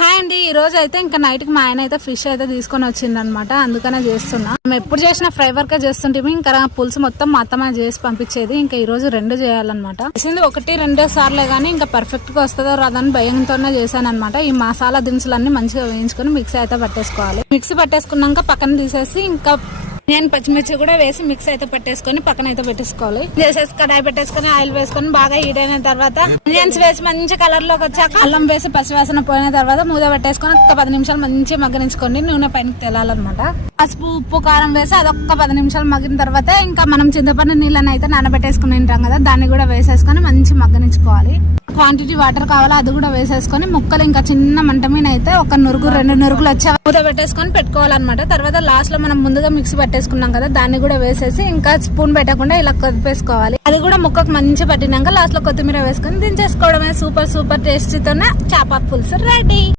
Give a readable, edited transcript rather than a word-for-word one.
Hi అండి, ఈ రోజు అయితే ఇంకా నైట్ కి మా ఆయన అయితే ఫిష్ అయితే తీసుకొని వచ్చిందనమాట. అందుకనే చేస్తున్నా. మేము ఎప్పుడు చేసిన ఫ్రై వర్క్ చేస్తుంటే ఇంకా పులుసు మొత్తం మా అత్తమ్మ చేసి పంపించేది. ఇంకా ఈ రోజు 2 చేయాలన్నమాట. చేసింది 1-2 సార్లే గానీ ఇంకా పర్ఫెక్ట్ గా వస్తుందో రాదని భయంతోనే చేశాను అనమాట. ఈ మసాలా దినుసులన్నీ మంచిగా వేయించుకొని మిక్సీ అయితే పట్టేసుకోవాలి. మిక్సీ పట్టేసుకున్నాక పక్కన తీసేసి ఇంకా నేను పచ్చిమిర్చి కూడా వేసి మిక్స్ అయితే పెట్టేసుకొని పక్కన అయితే పెట్టేసుకోవాలి. చేసేసి కడాయి పెట్టేసుకొని ఆయిల్ వేసుకొని బాగా హీట్ అయిన తర్వాత ఆనియన్స్ వేసి మంచి కలర్ లోకి వచ్చాక అల్లం వేసి పచ్చివాసన పోయిన తర్వాత మూత పెట్టేసుకొని ఒక 10 నిమిషాలు మంచి మగ్గనించుకొని నూనె పైన తెలాలన్నమాట. పసుపు ఉప్పు కారం వేసి అదొక్క 10 నిమిషాలు మగ్గిన తర్వాత ఇంకా మనం చింతపండు నీళ్ళని అయితే నానబెట్టేసుకుని ఉంటాం కదా, దాన్ని కూడా వేసేసుకొని మంచి మగ్గనించుకోవాలి. క్వాంటిటీ వాటర్ కావాలో అది కూడా వేసేసుకొని ముక్కలు ఇంకా చిన్న మంట మీద అయితే 1 నురుగు 2 నురుగులు వచ్చే మూత పెట్టేసుకొని పెట్టుకోవాలన్నమాట. తర్వాత లాస్ట్ లో మనం ముందుగా మిక్సీ పట్టేసుకున్నాం కదా, దాన్ని కూడా వేసేసి ఇంకా స్పూన్ పెట్టకుండా ఇలా కదిపేసుకోవాలి. అది కూడా ముక్కకు మంచి పట్టినాక లాస్ట్ లో కొత్తిమీర వేసుకొని దించేసుకోవడమే. సూపర్ టేస్టీతోనే చేప పులుసు రెడీ.